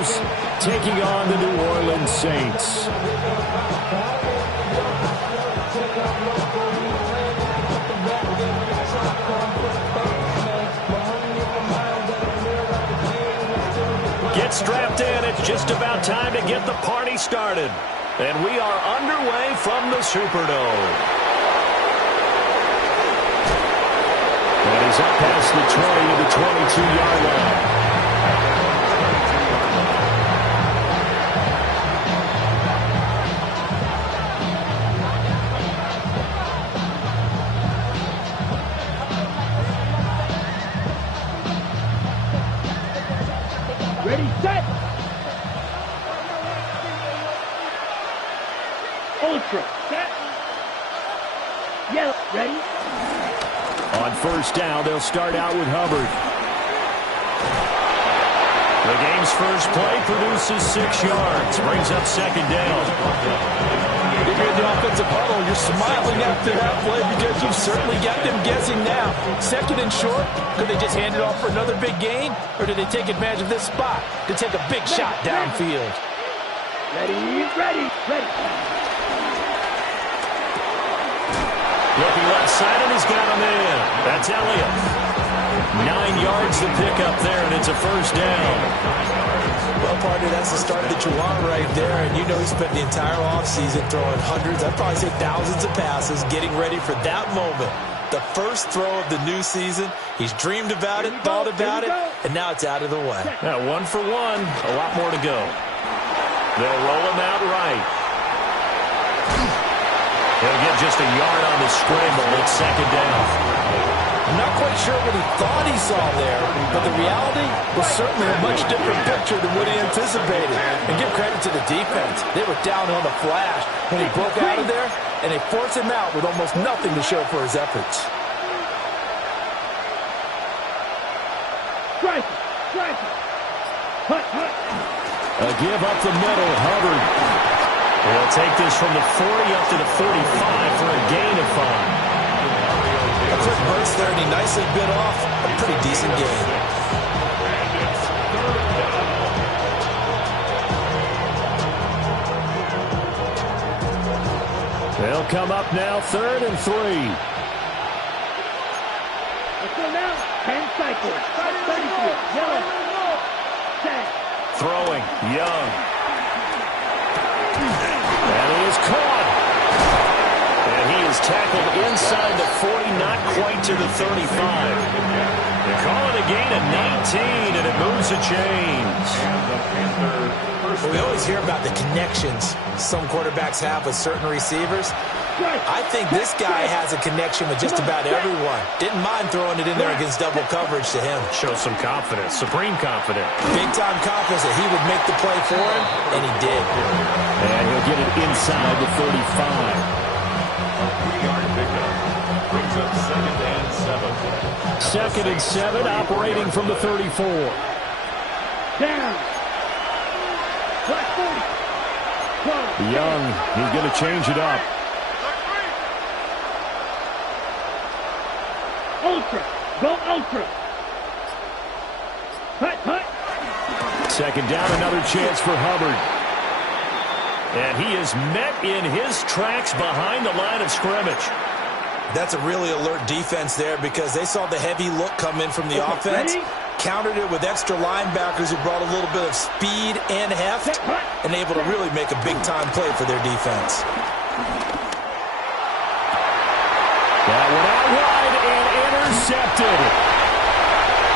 Panthers taking on the New Orleans Saints. Get strapped in. It's just about time to get the party started. And we are underway from the Superdome. And he's up past the 20 to the 22-yard line. Ready, set. Ultra, set. Yellow, ready. On first down, they'll start out with Hubbard. The game's first play produces 6 yards. Brings up second down. If you're in the offensive huddle, you're smiling after that play because you've certainly got them guessing now. Second and short, could they just hand it off for another big gain? Or did they take advantage of this spot to take a big shot downfield? Ready, ready, ready. Looking left side, and he's got him in. That's Elliott. 9 yards to pick up there, and it's a first down. Well, partner, that's the start that you want right there. And you know he spent the entire offseason throwing hundreds, I'd probably say thousands of passes, getting ready for that moment. The first throw of the new season. He's dreamed about it, thought about it, and now it's out of the way. Now, 1 for 1. A lot more to go. They'll roll him out right. He'll get just a yard on the scramble. It's second down. I'm not quite sure what he thought he saw there, but the reality was certainly a much different picture than what he anticipated. And give credit to the defense. They were down on the flash when he broke out of there, and they forced him out with almost nothing to show for his efforts. Strike it, strike it. Hut, hut. A give up the middle, Hubbard. He'll take this from the 40 up to the 45 for a gain of 5. A quick burst there, and he nicely bit off a pretty decent gain. They'll come up now, 3rd and 3. Let's go now. 10 cycles. 33. Yellow. Set. Throwing. Young. And he is caught. And he is tackled inside the 40, not quite to the 35. They call it a gain of 19, and it moves the chains. Well, we always hear about the connections some quarterbacks have with certain receivers. I think this guy has a connection with just about everyone. Didn't mind throwing it in there against double coverage to him. Shows some confidence, supreme confidence. Big-time confidence that he would make the play for him, and he did. And he'll get it inside the 35. Brings up 2nd and 7. 2nd and 7, operating from the 34. Down. Black 40. Young, he's going to change it up. Ultra. Go ultra. Hut, hut. 2nd down, another chance for Hubbard. And he is met in his tracks behind the line of scrimmage. That's a really alert defense there because they saw the heavy look come in from the offense, countered it with extra linebackers who brought a little bit of speed and heft, and able to really make a big-time play for their defense. That one out wide and intercepted.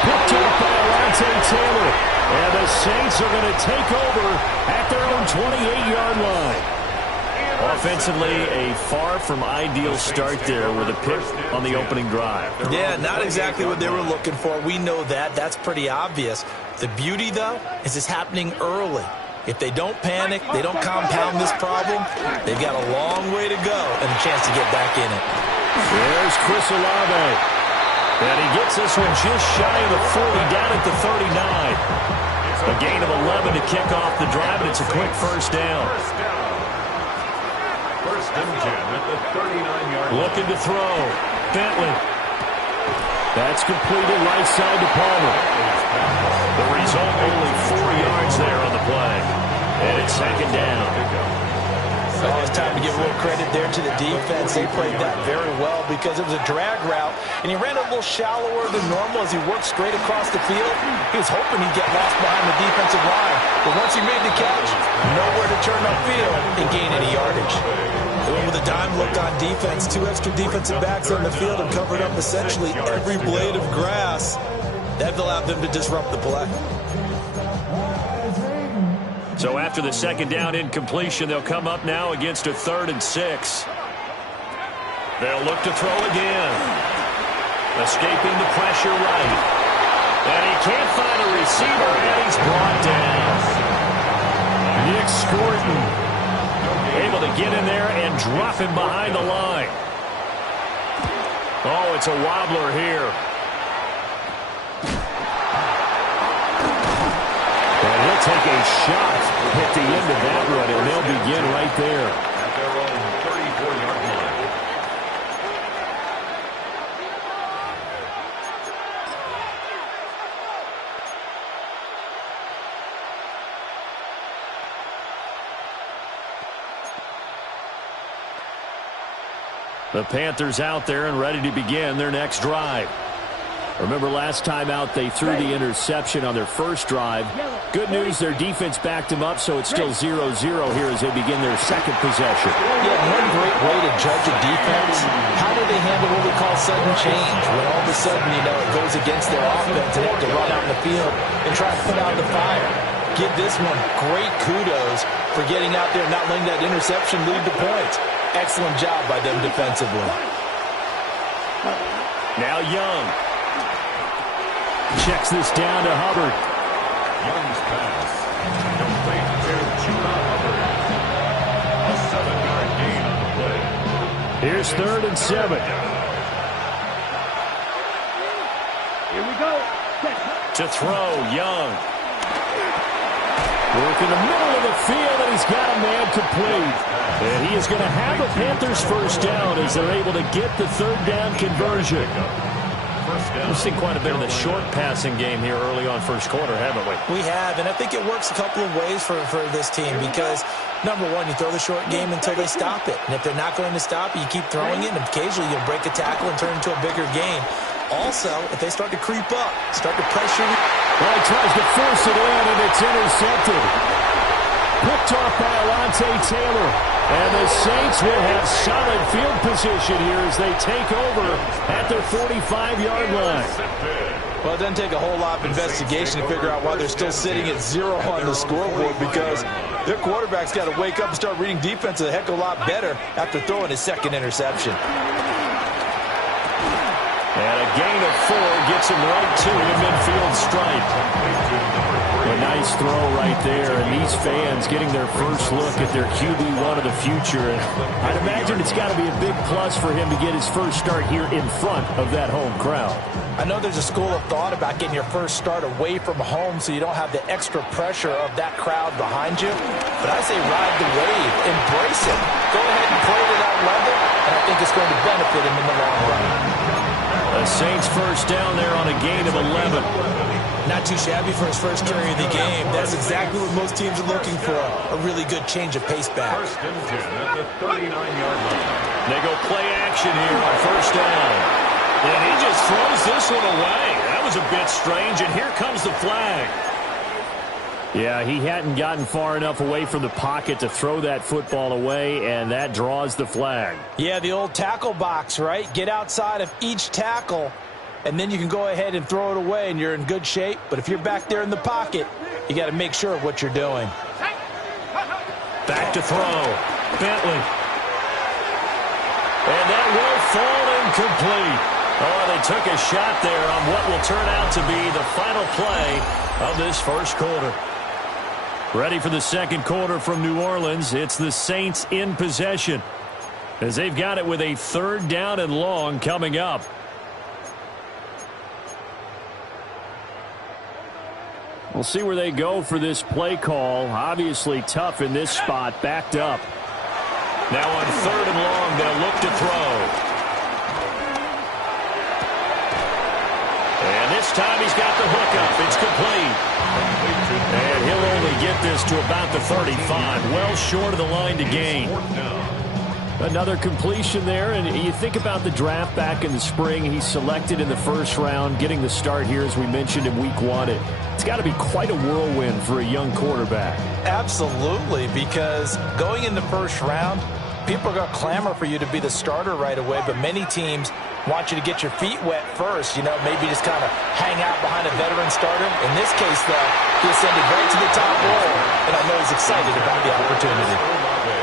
Picked up by Alontae Taylor. And the Saints are going to take over at their own 28-yard line. Offensively, a far from ideal start there with a pick on the opening drive. Yeah, not exactly what they were looking for. We know that. That's pretty obvious. The beauty, though, is it's happening early. If they don't panic, they don't compound this problem, they've got a long way to go and a chance to get back in it. There's Chris Olave. And he gets this one just shy of the 40, down at the 39. A gain of 11 to kick off the drive, and it's a quick first down. First and 10 at the 39-yard line. Looking to throw. Bentley. That's completed right side to Palmer. The result, only 4 yards there on the second down. Oh, it's time to give a little credit there to the defense. They played that very well because it was a drag route, and he ran a little shallower than normal as he worked straight across the field. He was hoping he'd get lost behind the defensive line, but once he made the catch, nowhere to turn upfield and gain any yardage. They went with a dime look on defense, 2 extra defensive backs on the field and covered up essentially every blade of grass. That allowed them to disrupt the play. So after the second down incompletion, they'll come up now against a 3rd and 6. They'll look to throw again. Escaping the pressure right. And he can't find a receiver, and he's brought down. Nick Scorton able to get in there and drop him behind the line. Oh, it's a wobbler here. And he'll take a shot at the end of that run, and they'll begin right there. At their own 34-yard line. The Panthers out there and ready to begin their next drive. Remember last time out they threw the interception on their first drive. Good news, their defense backed them up, so it's still 0-0 here as they begin their second possession. Yeah, one great way to judge a defense. How do they handle what we call sudden change? When all of a sudden, it goes against their offense and they have to run out in the field and try to put out the fire. Give this one great kudos for getting out there and not letting that interception lead to points. Excellent job by them defensively. Now Young. Checks this down to Hubbard. Young's pass. Complete to Chuba Hubbard. A 7-yard gain on the play. Here's 3rd and 7. Here we go. Set. To throw, Young. Work in the middle of the field, and he's got a man complete. And he is going to have a Panthers first down as they're able to get the 3rd down conversion. We've seen quite a bit of the short passing game here early on first quarter, haven't we? We have, and I think it works a couple of ways for this team because, number one, you throw the short game until they stop it. And if they're not going to stop it, you keep throwing it, and occasionally you'll break a tackle and turn it into a bigger game. Also, if they start to creep up, start to pressure. Well, he tries to force it in, and it's intercepted. Picked off by Alontae Taylor. And the Saints will have solid field position here as they take over at their 45-yard line. Well, it doesn't take a whole lot of investigation to figure out why they're still sitting at 0 on the scoreboard because their quarterback's got to wake up and start reading defense a heck of a lot better after throwing his second interception. And a gain of 4 gets him right to the midfield stripe. A nice throw right there, and these fans getting their first look at their QB1 of the future. And I'd imagine it's got to be a big plus for him to get his first start here in front of that home crowd. I know there's a school of thought about getting your first start away from home so you don't have the extra pressure of that crowd behind you. But I say ride the wave, embrace it. Go ahead and play to that level, and I think it's going to benefit him in the long run. The Saints first down there on a gain of 11. Not too shabby for his first carry of the game. That's exactly what most teams are looking for, a really good change of pace back. 1st and 10 at the 39-yard line. They go play action here on first down. And he just throws this one away. That was a bit strange, and here comes the flag. Yeah, he hadn't gotten far enough away from the pocket to throw that football away, and that draws the flag. Yeah, the old tackle box, right? Get outside of each tackle, and then you can go ahead and throw it away, and you're in good shape. But if you're back there in the pocket, you got to make sure of what you're doing. Back to throw. Bentley. And that will fall incomplete. Oh, they took a shot there on what will turn out to be the final play of this first quarter. Ready for the second quarter from New Orleans. It's the Saints in possession as they've got it with a 3rd down and long coming up. We'll see where they go for this play call. Obviously tough in this spot, backed up. Now on 3rd and long, they'll look to throw. And this time he's got the hook up. It's complete. And he'll only get this to about the 35. Well short of the line to gain. Another completion there, and you think about the draft back in the spring. He's selected in the first round, getting the start here, as we mentioned, in week 1. It's got to be quite a whirlwind for a young quarterback. Absolutely, because going in the first round, people are going to clamor for you to be the starter right away, but many teams want you to get your feet wet first, maybe just kind of hang out behind a veteran starter. In this case, though, he ascended right to the top role, and I know he's excited about the opportunity.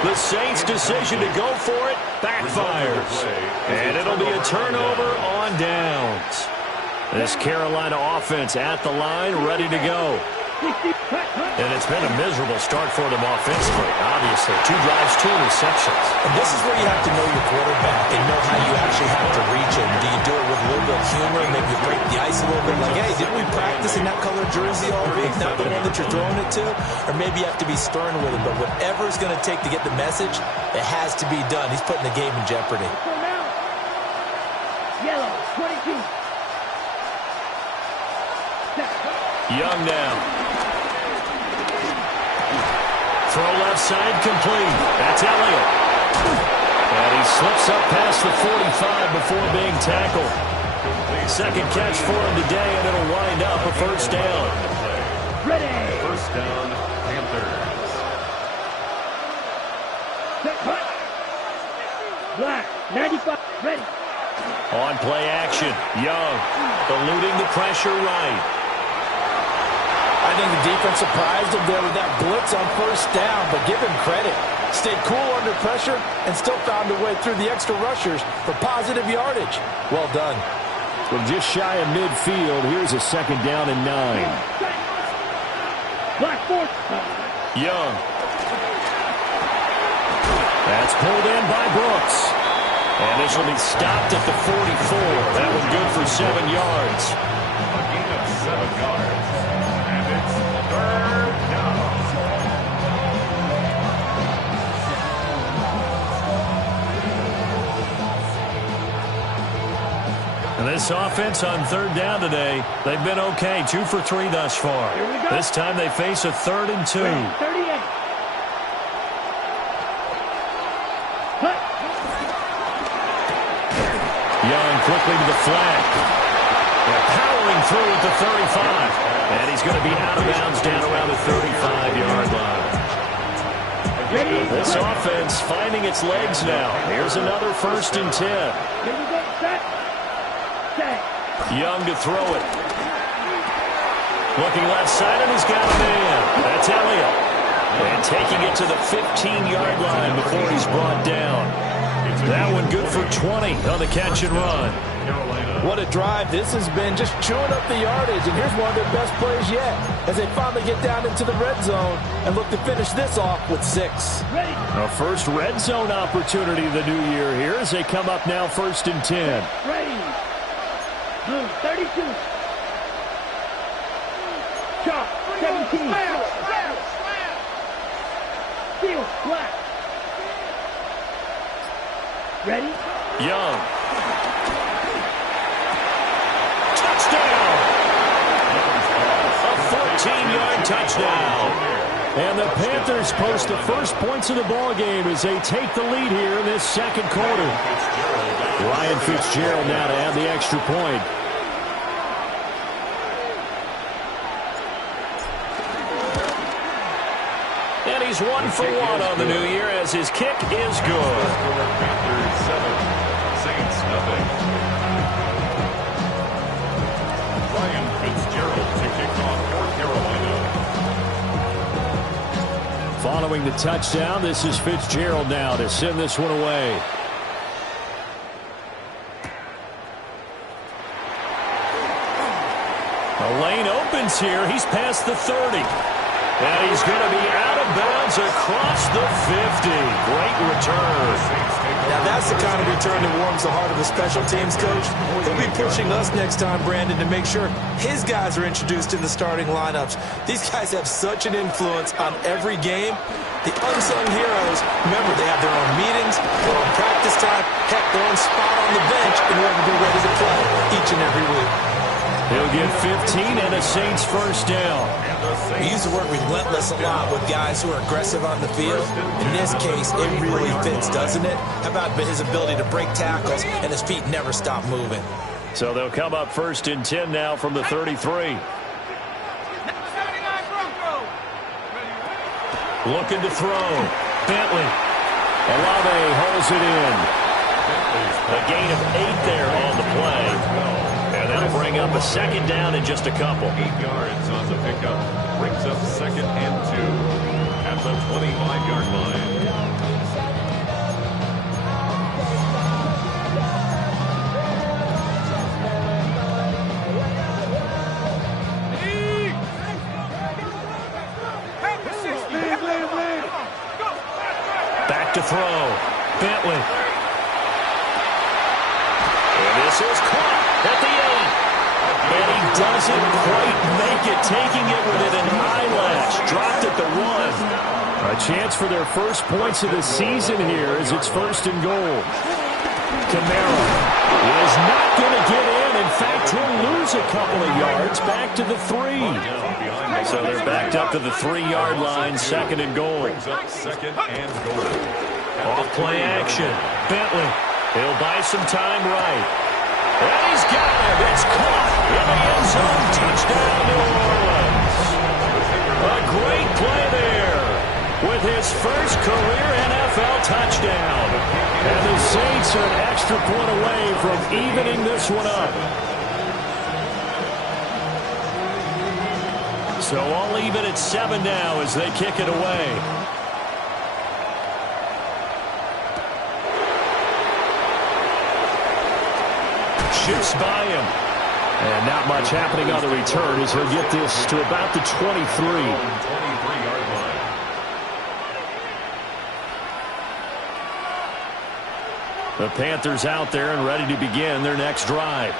The Saints' decision to go for it backfires, and it'll be a turnover on downs. This Carolina offense at the line, ready to go. And it's been a miserable start for them offensively, obviously. 2 drives, 2 interceptions. And this is where you have to know your quarterback and know how you actually have to reach him. Do you do it with a little bit of humor, maybe you break the ice a little bit, like, hey, didn't we practice in that colored jersey all week, not the one that you're throwing it to? Or maybe you have to be stern with him, but whatever it's going to take to get the message, it has to be done. He's putting the game in jeopardy. Yellow, 22. Young now. Throw left side complete. That's Elliott. And he slips up past the 45 before being tackled. Second catch for him today, and it'll wind up a first down. Ready. First down, Panthers. Black, 95, ready. On play action, Young eluding the pressure right. I think the defense surprised him there with that blitz on first down, but give him credit. Stayed cool under pressure and still found a way through the extra rushers for positive yardage. Well done. Well, just shy of midfield. Here's a second down and 9. Black force. Young. That's pulled in by Brooks. And this will be stopped at the 44. That one good for 7 yards. A gain of 7 yards. And it's third down. And this offense on third down today, they've been okay. 2 for 3 thus far. This time they face a 3rd and 2. 38. Cut. Young quickly to the flat. They're powering through at the 35. And he's going to be out of bounds down around the 35-yard line. This offense finding its legs now. Here's another 1st and 10. Here we go. Set. Young to throw it. Looking left side, and he's got a man. That's Elliott. And taking it to the 15-yard line before he's brought down. That one good for 20 on the catch and run. What a drive. This has been just chewing up the yardage, and here's one of their best plays yet as they finally get down into the red zone and look to finish this off with 6. Ready. A first red zone opportunity of the new year here as they come up now 1st and 10. Ready. Blue, 32. Chop, 17. Steel, black. Ready? Young. Touchdown! A 14-yard touchdown. And the Panthers post the first points of the ball game as they take the lead here in this second quarter. Ryan Fitzgerald now to add the extra point. And he's 1 for 1 on the new year as his kick is good. Panthers 7, Saints nothing. Ryan Fitzgerald to kick off for Carolina. Following the touchdown, this is Fitzgerald now to send this one away. The lane opens here. He's past the 30. And he's going to be out of bounds across the 50. Great return. Now that's the kind of return that warms the heart of a special teams coach. He'll be pushing us next time, Brandon, to make sure his guys are introduced in the starting lineups. These guys have such an influence on every game. The unsung heroes, remember, they have their own meetings, their own practice time, heck, their own spot on the bench in order to be ready to play each and every week. He'll get 15 and a Saints first down. We use the word relentless a lot with guys who are aggressive on the field. In this case, it really fits, doesn't it? How about his ability to break tackles and his feet never stop moving? So they'll come up first and 10 now from the 33. Looking to throw. Bentley. Olave holds it in. A gain of 8 there on the play. And that'll bring up a second down in just a couple. 8 yards on the pickup. Brings up second and 2 at the 25-yard line. Back to throw. Bentley. And this is caught at the 8. And he doesn't quite make it, taking it within an eyelash. Dropped at the 1. A chance for their first points of the season here as it's first and goal. Kamara is not going to get in. In fact, he'll lose a couple of yards back to the 3. So they're backed up to the 3-yard line, second and goal. Second and goal. Off play action. Bentley. He'll buy some time right. And he's got him. It's caught in the end zone. Touchdown, New Orleans. A great play there with his first career NFL touchdown. And the Saints are an extra point away from evening this one up. So all even at 7 now as they kick it away. Shifts by him. And not much happening on the return as he'll get this to about the 23. 23-yard line. The Panthers out there and ready to begin their next drive.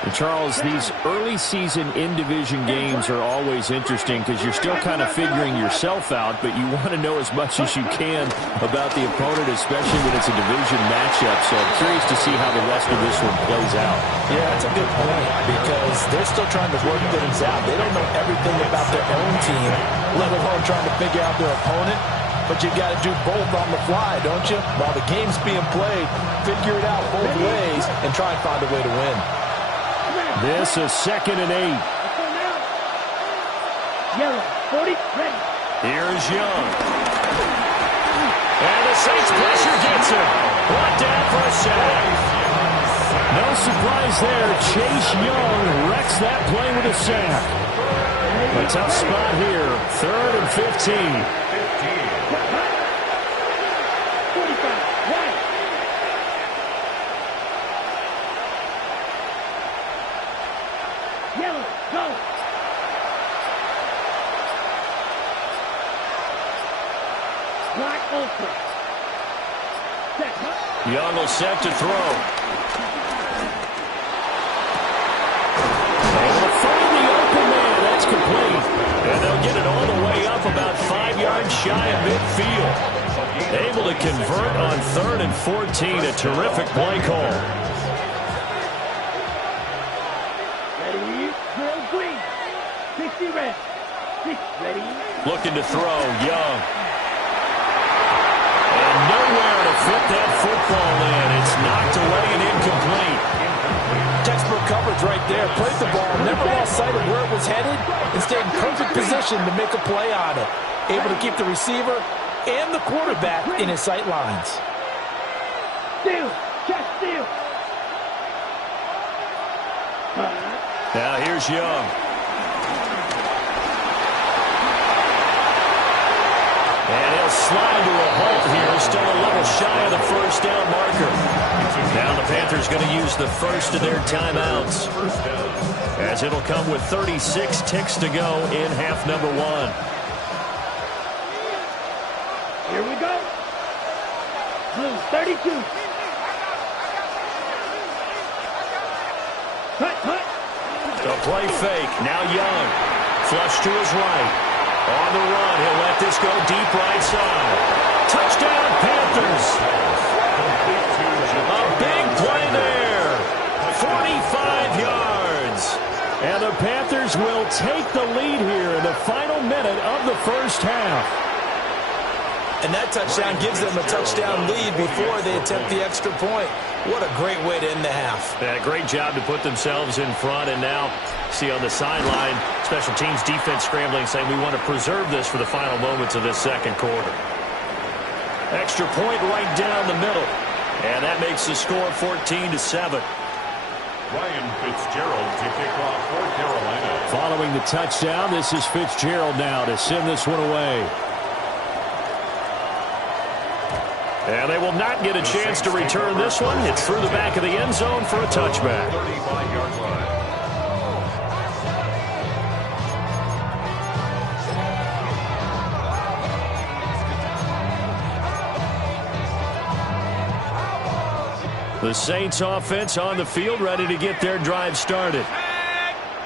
And Charles, these early season in-division games are always interesting because you're still kind of figuring yourself out, but you want to know as much as you can about the opponent, especially when it's a division matchup. So I'm curious to see how the rest of this one plays out. Yeah, that's a good point because they're still trying to work things out. They don't know everything about their own team, let alone trying to figure out their opponent. But you got to do both on the fly, don't you? While the game's being played, figure it out both ways and try and find a way to win. This is second and 8. Yellow, 40, ready. Here's Young. And the Saints pressure gets him. Brought down for a sack. No surprise there. Chase Young wrecks that play with a sack. A tough spot here. Third and 15. 45, right. Yellow, go. Black ultra. Set, huh? Young will set to throw. Able to find the open man. That's complete. And they'll get it all the way up about 5 yards shy of midfield. Able to convert on third and 14. A terrific play call. Ready, drill green. 60 red. 6 ready. Looking to throw, Young. And nowhere to fit that football in. It's knocked away and incomplete. Textbook coverage right there. Played the ball, never lost sight of where it was headed, and stayed in perfect position to make a play on it. Able to keep the receiver and the quarterback in his sight lines. Steal, check steal. Now here's Young. And he'll slide to a halt here, still a little shy of the first down marker. Now the Panthers going to use the first of their timeouts, as it'll come with 36 ticks to go in half number 1. Here we go. Blue, 32. Cut. The play fake. Now Young. Flush to his right. On the run. He'll let this go deep right side. Touchdown, Panthers. A big play there. 45 yards. Panthers will take the lead here in the final minute of the first half. And that touchdown gives them a touchdown lead before they attempt the extra point. What a great way to end the half. Yeah, great job to put themselves in front. And now, see on the sideline, special teams defense scrambling, saying we want to preserve this for the final moments of this second quarter. Extra point right down the middle. And that makes the score 14-7. Ryan Fitzgerald to kick off for Carolina. Following the touchdown, this is Fitzgerald now to send this one away. And they will not get a chance to return this one. It's through the back of the end zone for a touchback. 35-yard line. The Saints offense on the field, ready to get their drive started.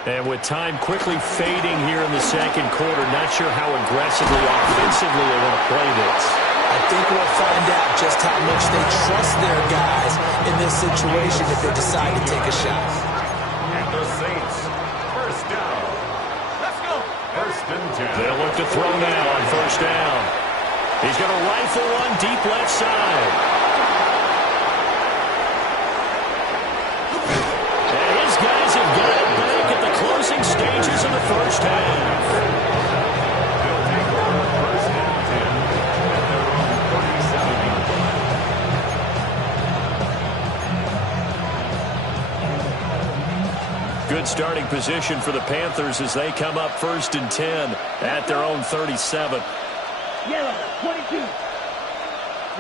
And with time quickly fading here in the second quarter, not sure how aggressively, offensively they want to play this. I think we'll find out just how much they trust their guys in this situation if they decide to take a shot. And the Saints, first down. Let's go. First and 10. They'll look to throw now on first down. He's going to rifle one deep left side. Guys have got it back at the closing stages of the first half. They'll take over first and 10 at their own 37. Good starting position for the Panthers as they come up first and 10 at their own 37. Yellow, 22.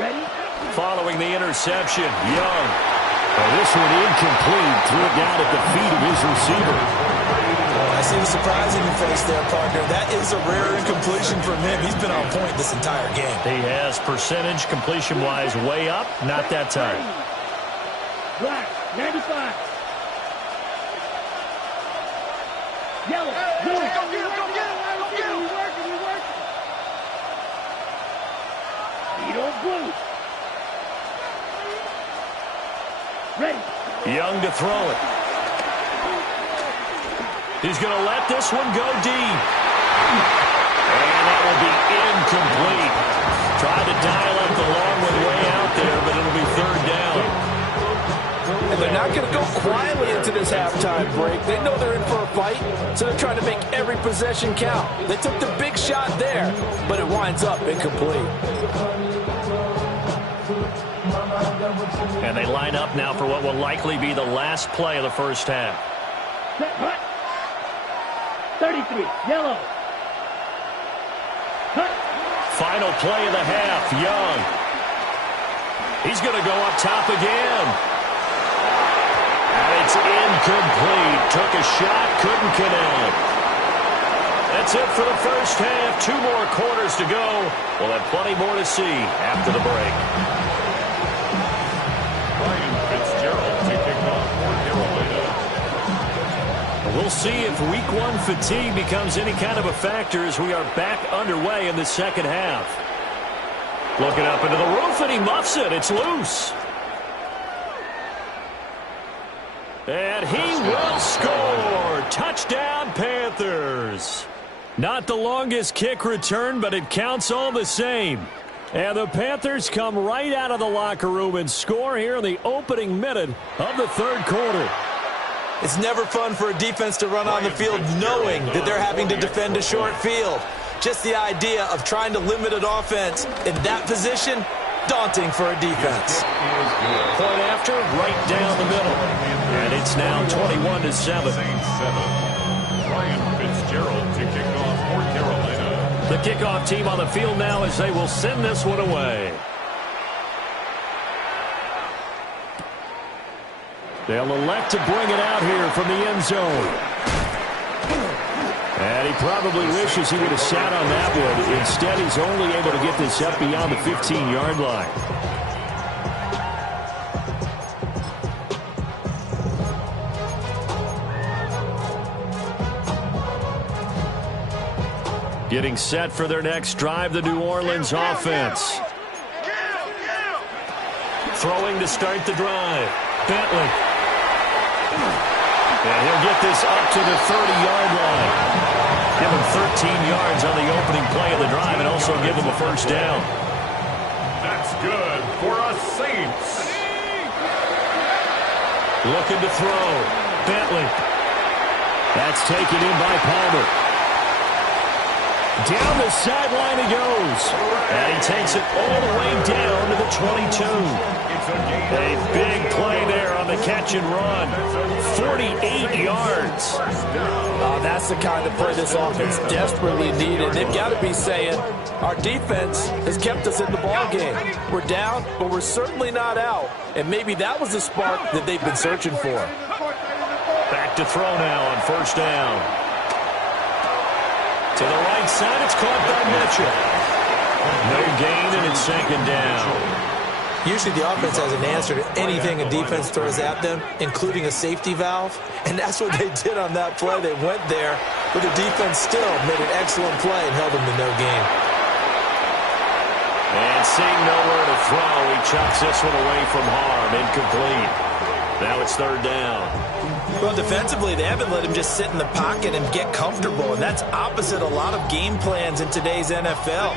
Ready? Following the interception, Young. This one incomplete, threw it down at the feet of his receiver. I see the surprise in your face there, partner. That is a rare incompletion from him. He's been on point this entire game. He has percentage completion-wise way up, not that time. Black, 95. Yellow, blue. Go get him, go get him, go get him. We're working. Lead on blue. Ready. Young to throw it. He's going to let this one go deep. And that will be incomplete. Tried to dial up the long one way out there, but it'll be third down. And they're not going to go quietly into this halftime break. They know they're in for a fight, so they're trying to make every possession count. They took the big shot there, but it winds up incomplete. And they line up now for what will likely be the last play of the first half. 33, yellow. Final play of the half, Young. He's going to go up top again. And it's incomplete. Took a shot, couldn't connect. That's it for the first half. 2 more quarters to go. We'll have plenty more to see after the break. Ryan Fitzgerald to kick off for Carolina. We'll see if week 1 fatigue becomes any kind of a factor as we are back underway in the second half. Looking up into the roof, and he muffs it. It's loose. And he will score. Touchdown, Panthers. Not the longest kick return, but it counts all the same. And the Panthers come right out of the locker room and score here in the opening minute of the third quarter. It's never fun for a defense to run on the field knowing that they're having to defend a short field. Just the idea of trying to limit an offense in that position, daunting for a defense. Point after, right down the middle. And it's now 21-7. Saints 7. Ryan Fitzgerald to kick off for Carolina. The kickoff team on the field now as they will send this one away. They'll elect to bring it out here from the end zone. And he probably wishes he would have sat on that one. Instead, he's only able to get this up beyond the 15-yard line. Getting set for their next drive, the New Orleans offense. Throwing to start the drive. Bentley. And he'll get this up to the 30-yard line. Give him 13 yards on the opening play of the drive and also give him a first down. That's good for a Saints. Looking to throw. Bentley. That's taken in by Palmer. Down the sideline he goes. And he takes it all the way down to the 22. A big play there on the catch and run. 48 yards. Oh, that's the kind of play this offense desperately needed. They've got to be saying, our defense has kept us in the ballgame. We're down, but we're certainly not out. And maybe that was the spark that they've been searching for. Back to throw now on first down. To the right side, it's caught by Mitchell. No gain, and it's second down. Usually the offense has an answer to anything a defense throws at them, including a safety valve. And that's what they did on that play. They went there, but the defense still made an excellent play and held them to no gain. And seeing nowhere to throw, he chucks this one away from harm. Incomplete. Now it's third down. Well, defensively, they haven't let him just sit in the pocket and get comfortable, and that's opposite a lot of game plans in today's NFL.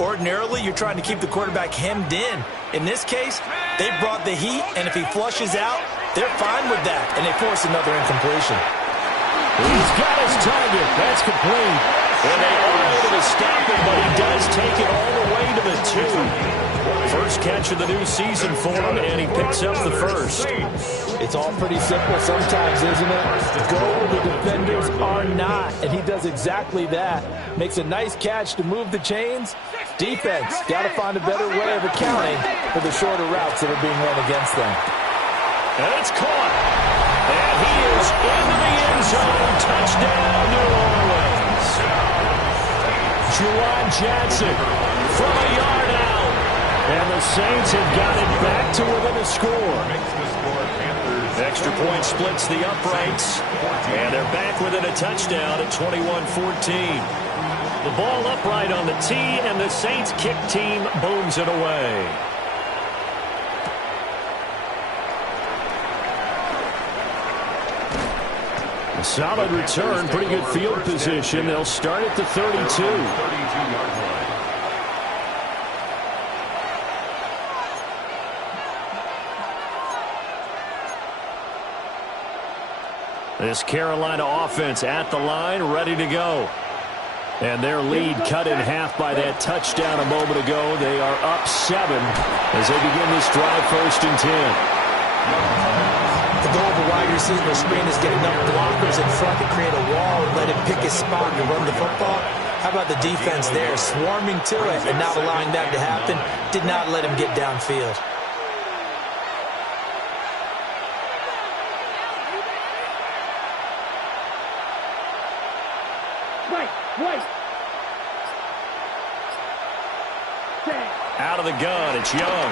Ordinarily, you're trying to keep the quarterback hemmed in. In this case, they brought the heat, and if he flushes out, they're fine with that, and they force another incompletion. He's got his target. That's complete. And they are able to stop him, but he does take it all the way to the 2. First catch of the new season for him, and he picks up the first. It's all pretty simple sometimes, isn't it? Go where the defenders are not, and he does exactly that. Makes a nice catch to move the chains. Defense got to find a better way of accounting for the shorter routes that are being run against them. And it's caught. And he is into the end zone. Touchdown, New Orleans. Juwan Johnson from a yard out. And the Saints have got it back to within a score. Extra point splits the uprights. And they're back within a touchdown at 21-14. The ball upright on the tee, and the Saints kick team booms it away. A solid return, pretty good field position. They'll start at the 32. This Carolina offense at the line, ready to go. And their lead cut in half by that touchdown a moment ago. They are up 7 as they begin this drive, 1st and 10. The goal of a wide receiver screen is get enough blockers in front to create a wall and let him pick his spot and run the football. How about the defense there, swarming to it and not allowing that to happen? Did not let him get downfield. Out of the gun, it's Young.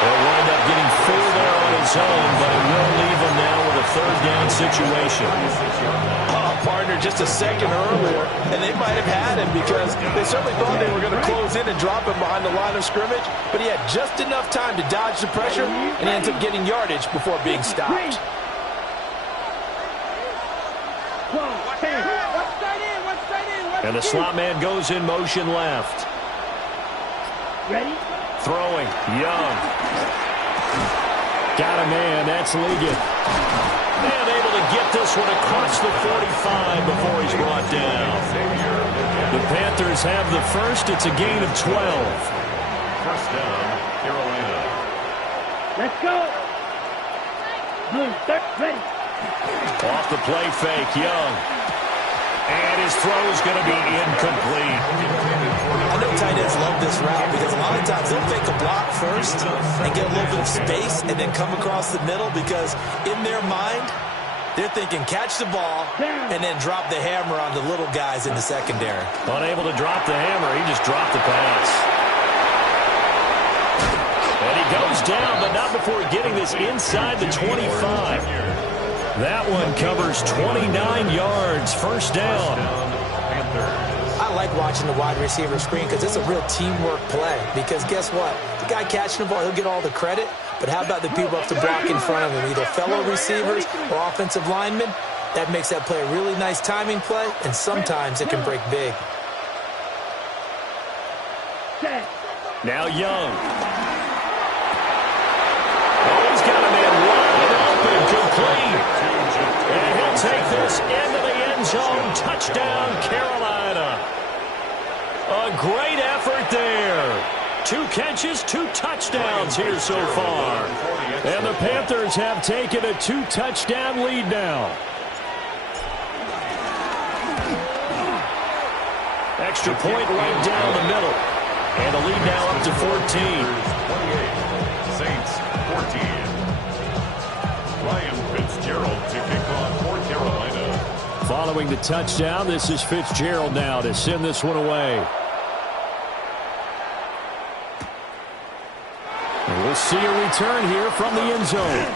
He'll wind up getting 4 there on his own, but it will leave him now with a 3rd down situation. Partner just a second earlier, and they might have had him because they certainly thought they were going to close in and drop him behind the line of scrimmage, but he had just enough time to dodge the pressure and ends up getting yardage before being stopped. And the slot man goes in motion left. Ready? Throwing, Young. Got a man, that's Ligon. And able to get this one across the 45 before he's brought down. The Panthers have the first. It's a gain of 12. First down, Carolina. Let's go. Blue, ready. Off the play fake, Young. And his throw is going to be incomplete. I know tight ends love this route because a lot of times they'll fake a block first and get a little bit of space and then come across the middle because in their mind, they're thinking catch the ball and then drop the hammer on the little guys in the secondary. Unable to drop the hammer, he just dropped the pass. And he goes down, but not before getting this inside the 25. That one covers 29 yards. First down. I like watching the wide receiver screen because it's a real teamwork play. Because guess what? The guy catching the ball, he'll get all the credit. But how about the people up to block in front of him, either fellow receivers or offensive linemen? That makes that play a really nice timing play, and sometimes it can break big. Now Young. Oh, he's got a man wide open, complete. And he'll take this into the end zone. Touchdown, Carolina. A great effort there. 2 catches, 2 touchdowns here so far. And the Panthers have taken a 2-touchdown lead now. Extra point right down the middle. And the lead now up to 14. 28. Saints 14. Ryan Fitzgerald to kick off for Carolina. Following the touchdown, this is Fitzgerald now to send this one away. And we'll see a return here from the end zone.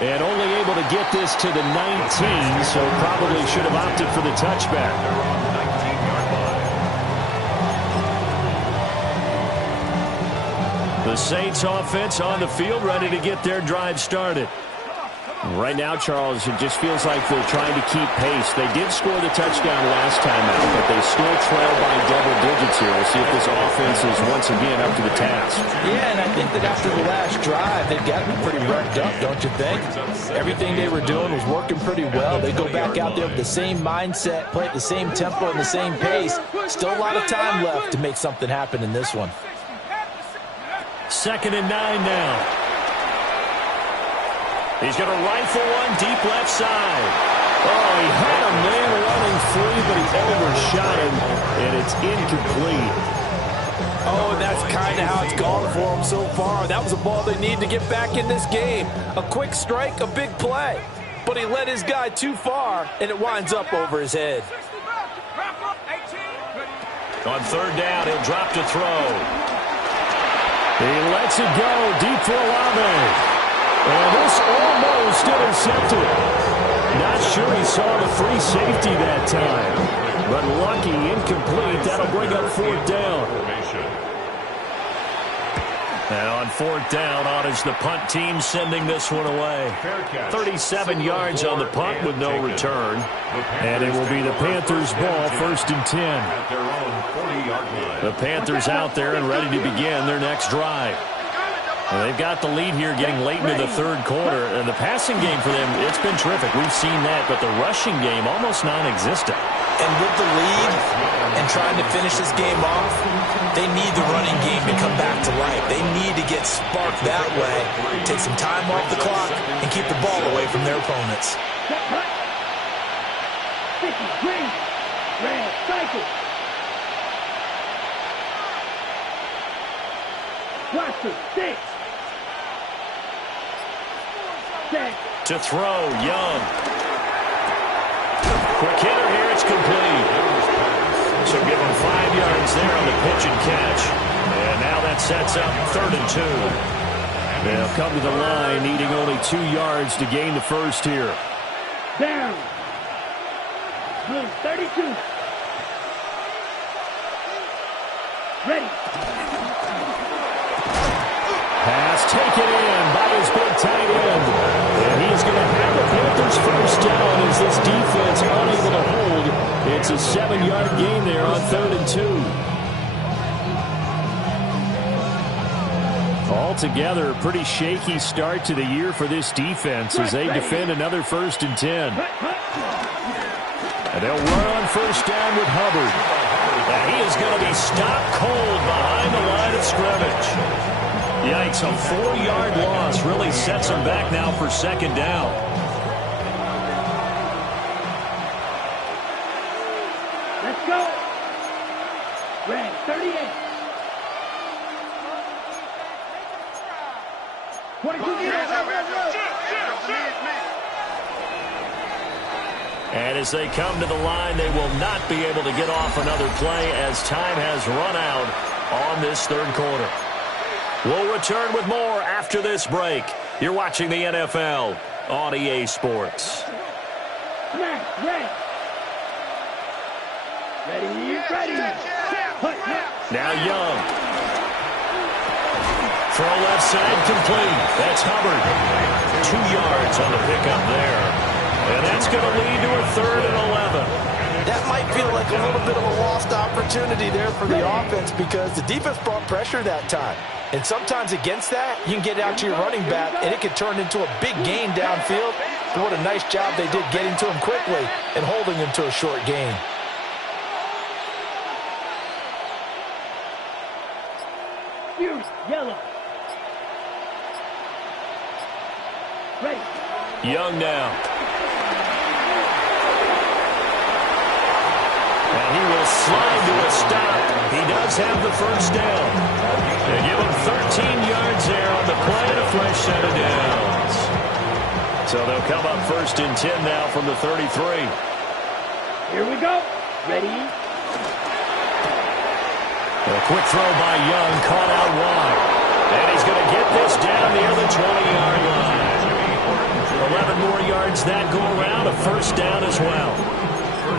And only able to get this to the 19, so probably should have opted for the touchback. They're on the 19-yard line. The Saints offense on the field, ready to get their drive started. Right now, Charles, it just feels like they're trying to keep pace. They did score the touchdown last time out, but they still trail by double digits here. We'll see if this offense is once again up to the task. Yeah, and I think that after the last drive, they've gotten pretty revved up, don't you think? Everything they were doing was working pretty well. They go back out there with the same mindset, play at the same tempo and the same pace. Still a lot of time left to make something happen in this one. 2nd and 9 now. He's going to rifle one deep left side. Oh, he had a man running free, but he overshot him, and it's incomplete. Oh, and that's kind of how it's gone for them so far. That was a ball they need to get back in this game. A quick strike, a big play. But he led his guy too far, and it winds up over his head. On 3rd down, he'll drop to throw. He lets it go deep for Olave. And this almost intercepted. Not sure he saw the free safety that time. But lucky, incomplete. That'll bring up 4th down. And on 4th down, on is the punt team sending this one away. 37 yards on the punt with no return. And it will be the Panthers' ball, 1st and 10. At their own 40-yard line. The Panthers out there and ready to begin their next drive. Well, they've got the lead here getting late into the 3rd quarter. And the passing game for them, it's been terrific. We've seen that, but the rushing game almost non-existent. And with the lead and trying to finish this game off, they need the running game to come back to life. They need to get sparked that way, take some time off the clock, and keep the ball away from their opponents. Watch the 6. To throw, Young. Quick hitter here, it's complete. So give him 5 yards there on the pitch and catch. And now that sets up 3rd and 2. They'll come to the line, needing only 2 yards to gain the first here. Down. 32. Ready. Pass taken in by his big tight end. And he's going to have the Panthers first down as this defense unable to hold. It's a 7-yard gain there on 3rd and 2. Altogether, a pretty shaky start to the year for this defense as they defend another 1st and 10. And they'll run on 1st down with Hubbard. And he is going to be stopped cold behind the line of scrimmage. Yikes, a 4-yard loss really sets him back now for 2nd down. Let's go. Red 38. 22 yards. And as they come to the line, they will not be able to get off another play as time has run out on this 3rd quarter. We'll return with more after this break. You're watching the NFL on EA Sports. Ready. Now Young. Throw left side complete. That's Hubbard. 2 yards on the pickup there. And that's going to lead to a 3rd and 11. That might feel like a little bit of a lost opportunity there for the offense because the defense brought pressure that time. And sometimes against that, you can get out to your running back, and it can turn into a big gain downfield. But what a nice job they did getting to him quickly and holding him to a short gain. Yellow. Ready. Young now. And he will slide to a stop. He does have the first down. They give him 13 yards there on the play and a fresh set of downs. So they'll come up 1st and 10 now from the 33. Here we go. Ready. A quick throw by Young, caught out wide. And he's going to get this down near the 20-yard line. 11 more yards that go around, a first down as well.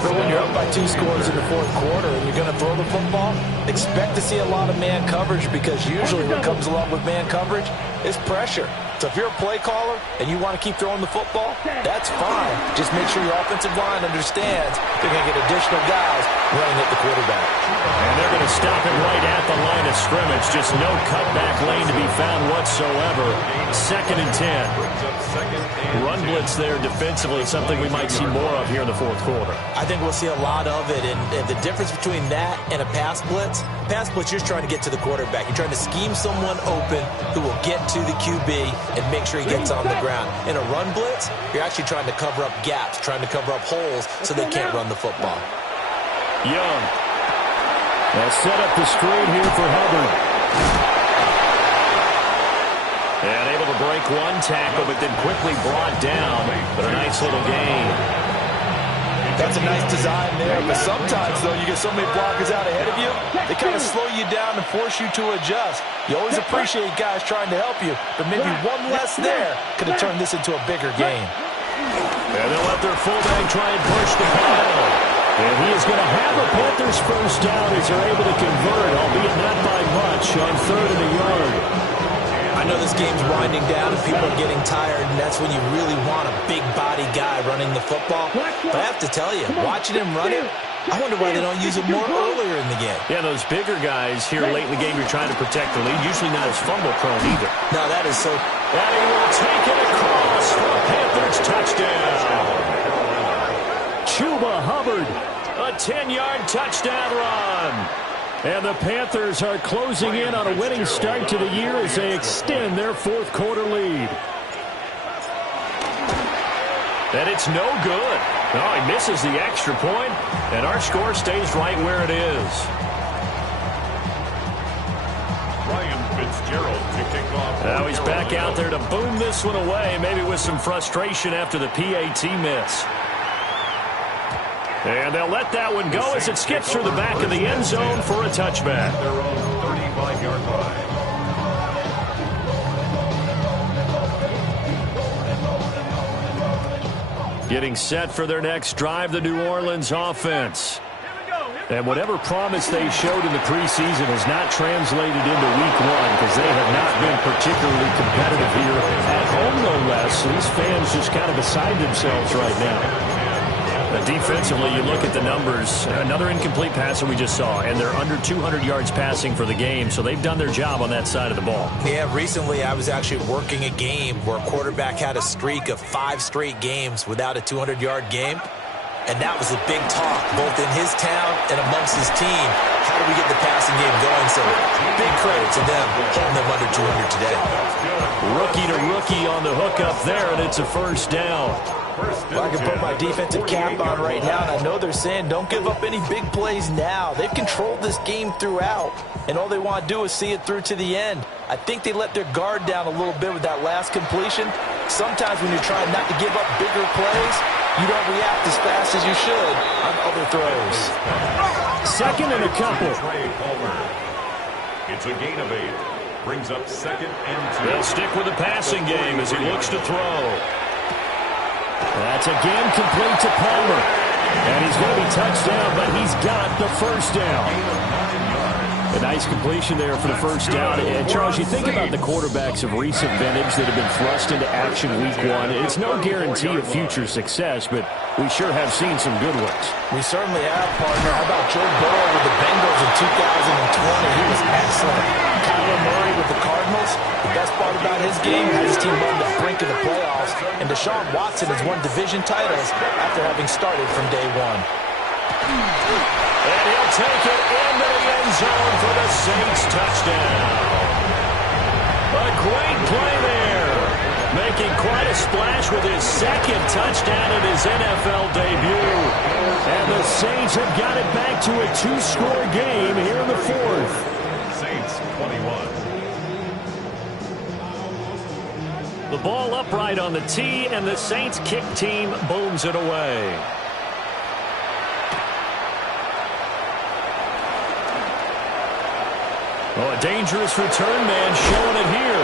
But when you're up by 2 scores in the 4th quarter and you're going to throw the football, expect to see a lot of man coverage because usually what comes along with man coverage is pressure. So if you're a play caller and you want to keep throwing the football, that's fine. Just make sure your offensive line understands they're going to get additional guys running at the quarterback. And they're going to stop him right at the line of scrimmage. Just no cutback lane to be found whatsoever. 2nd and 10. Run blitz there defensively, something we might see more of here in the 4th quarter. I think we'll see a lot of it. And the difference between that and a pass blitz, you're just trying to get to the quarterback. You're trying to scheme someone open who will get to the QB and make sure he gets on the ground. In a run blitz, you're actually trying to cover up gaps, trying to cover up holes so they can't run the football. Young. They'll set up the screen here for Hubbard. And able to break one tackle, but then quickly brought down. But a nice little gain. That's a nice design there, but sometimes, though, you get so many blockers out ahead of you, they kind of slow you down and force you to adjust. You always appreciate guys trying to help you, but maybe one less there could have turned this into a bigger game. And they'll let their fullback try and push the ball. And he is going to have a Panthers first down as they're able to convert, albeit not by much, on 3rd and a yard. I know this game's winding down and people are getting tired, and that's when you really want a big body guy running the football. But I have to tell you, watching him run it, I wonder why they don't use him more earlier in the game. Yeah, those bigger guys here late in the game, you're trying to protect the lead. Usually not as fumble prone either. No, that is so. And he will take it across for a Panthers touchdown. Chuba Hubbard, a 10-yard touchdown run. And the Panthers are closing in on a winning start to the year as they extend their 4th quarter lead. And it's no good. No, he misses the extra point, and our score stays right where it is. Ryan Fitzgerald to kick off. Now he's back out there to boom this one away, maybe with some frustration after the PAT miss. And they'll let that one go as it skips through the back of the end zone for a touchback. Their own 35-yard line. Getting set for their next drive, the New Orleans offense. And whatever promise they showed in the preseason has not translated into week 1 because they have not been particularly competitive here at home, no less. These fans just kind of beside themselves right now. Defensively, you look at the numbers. Another incomplete passer we just saw, and they're under 200 yards passing for the game, so they've done their job on that side of the ball. Yeah, recently I was actually working a game where a quarterback had a streak of 5 straight games without a 200-yard game, and that was a big talk, both in his town and amongst his team. How do we get the passing game going? So big credit to them, holding them under 200 today. Rookie to rookie on the hook up there, and it's a first down. Well, I can put my defensive cap on right now, and I know they're saying don't give up any big plays now. They've controlled this game throughout, and all they want to do is see it through to the end. I think they let their guard down a little bit with that last completion. Sometimes when you're trying not to give up bigger plays, you don't react as fast as you should on other throws. 2nd and a couple. It's a gain of 8. Brings up 2nd and 2. They'll stick with the passing game as he looks to throw. That's again complete to Palmer. And he's going to be touched down, but he's got the first down. A nice completion there for the first down. And Charles, you think about the quarterbacks of recent vintage that have been thrust into action week one. It's no guarantee of future success, but we sure have seen some good ones. We certainly have, partner. How about Joe Burrow with the Bengals in 2020? He was excellent. Kyler Murray with the Cardinals. The best part about his game has his team on the brink of the playoffs. And Deshaun Watson has won division titles after having started from day one. And he'll take it into the end zone for the Saints touchdown. A great play there. Making quite a splash with his second touchdown in his NFL debut. And the Saints have got it back to a 2-score game here in the fourth. Saints 21. The ball upright on the tee, and the Saints kick team booms it away. Oh, a dangerous return man showing it here.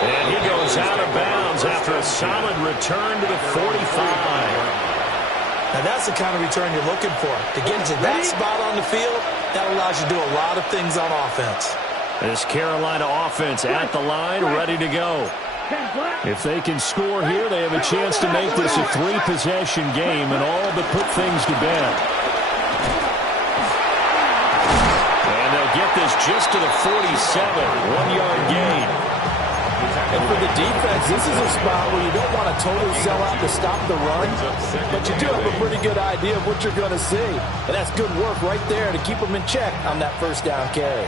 And he goes out of bounds after a solid return to the 45. Now that's the kind of return you're looking for. To get into that spot on the field, that allows you to do a lot of things on offense. This Carolina offense at the line, ready to go. If they can score here, they have a chance to make this a 3-possession game and all but put things to bed. And they'll get this just to the 47, 1-yard gain. And for the defense, this is a spot where you don't want to totally sell out to stop the run, but you do have a pretty good idea of what you're going to see. And that's good work right there to keep them in check on that first down carry.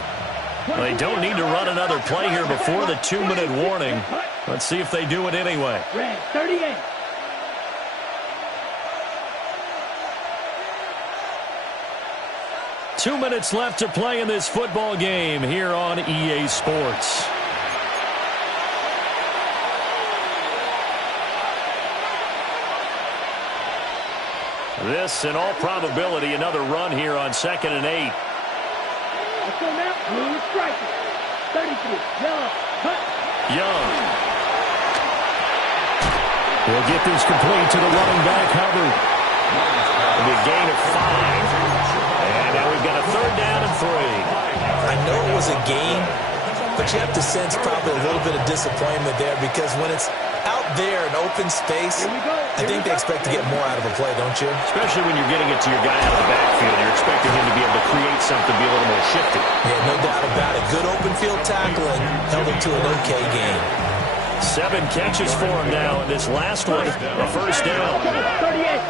Well, they don't need to run another play here before the 2-minute warning. Let's see if they do it anyway. Red 38. Two minutes left to play in this football game here on EA Sports. This, in all probability, another run here on 2nd and 8. Let's go now. Blue striker. 33. Yellow. Cut. Young. He'll get this complete to the running back, Hubbard. A gain of 5. And now we've got a 3rd down and 3. I know it was a gain, but you have to sense probably a little bit of disappointment there because when it's out there in open space, I think they expect to get more out of a play, don't you? Especially when you're getting it to your guy out of the backfield. You're expecting him to be able to create something, be a little more shifty. Yeah, no doubt about it. Good open field tackling held him to an okay gain. 7 catches for him now in this last one, a first down. 38.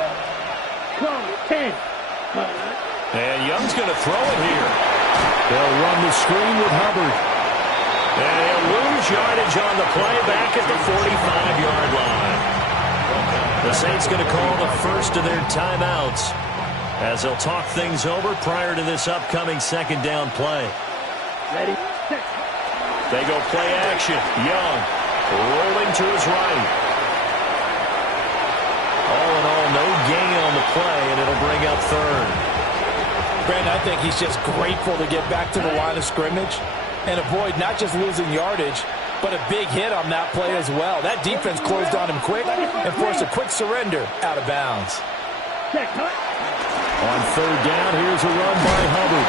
12, 10. And Young's going to throw it here. They'll run the screen with Hubbard. And he'll lose yardage on the play back at the 45-yard line. The Saints going to call the first of their timeouts as they'll talk things over prior to this upcoming 2nd down play. Ready, set. They go play action. Young rolling to his right. All in all, no gain on the play, and it'll bring up 3rd. Brandon, I think he's just grateful to get back to the line of scrimmage and avoid not just losing yardage, but a big hit on that play as well. That defense closed on him quick and forced a quick surrender out of bounds. On 3rd down, here's a run by Hubbard.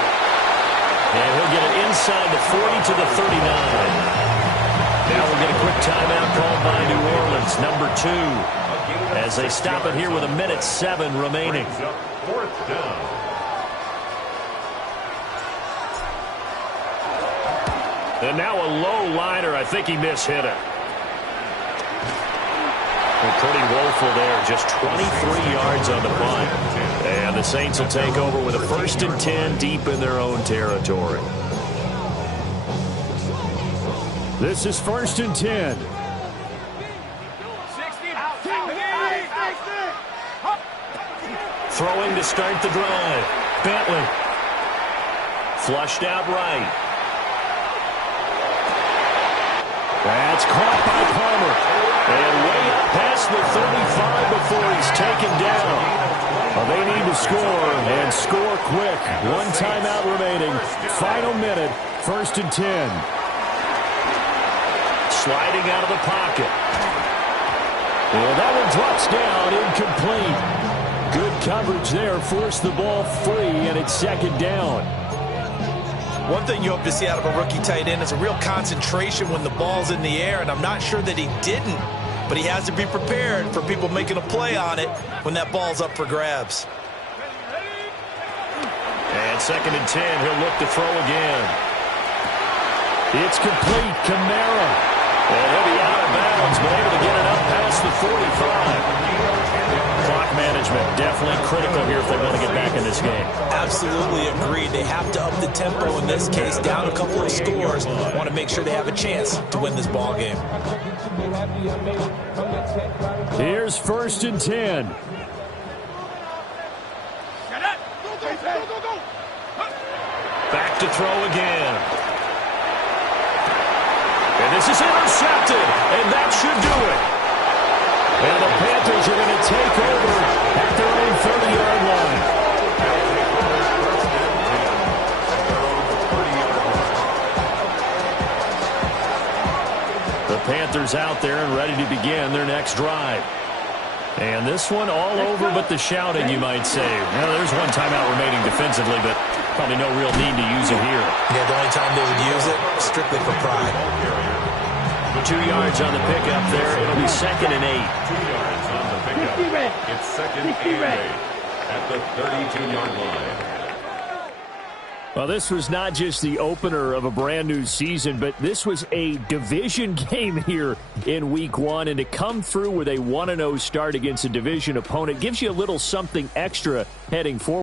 And he'll get it inside the 40 to the 39. Now we'll get a quick timeout called by New Orleans, number 2, as they stop it here with 1:07 remaining. 4th down. And now a low liner. I think he mishit it. Well, pretty woeful there. Just 23 yards on the punt. And the Saints will take over with a 1st and 10 deep in their own territory. This is 1st and 10. Throwing to start the drive. Bentley. Flushed out right. That's caught by Palmer. And way up past the 35 before he's taken down. Well, they need to score, and score quick. 1 timeout remaining. Final minute, 1st and 10. Sliding out of the pocket. Well, that one drops down, incomplete. Good coverage there, forced the ball free, and it's 2nd down. One thing you hope to see out of a rookie tight end is a real concentration when the ball's in the air, and I'm not sure that he didn't, but he has to be prepared for people making a play on it when that ball's up for grabs. And 2nd and 10, he'll look to throw again. It's complete. Kamara. And he'll be out of bounds, but able to get it up past the 45. Clock management definitely critical here if they want to get back in this game. Absolutely agreed. They have to up the tempo in this case, down a couple of scores. Want to make sure they have a chance to win this ball game. Here's 1st and 10. Back to throw again. And this is intercepted, and that should do it. And the Panthers are going to take over at their own 30-yard line. The Panthers out there and ready to begin their next drive. And this one all over but the shouting, you might say. Well, there's one timeout remaining defensively, but probably no real need to use it here. Yeah, the only time they would use it, strictly for pride. 2 yards on the pickup there. It'll be 2nd and 8. 2 yards on the pickup. It's 2nd and 8 at the 32-yard line. Well, this was not just the opener of a brand new season, but this was a division game here in week 1. And to come through with a 1-0 start against a division opponent gives you a little something extra heading forward.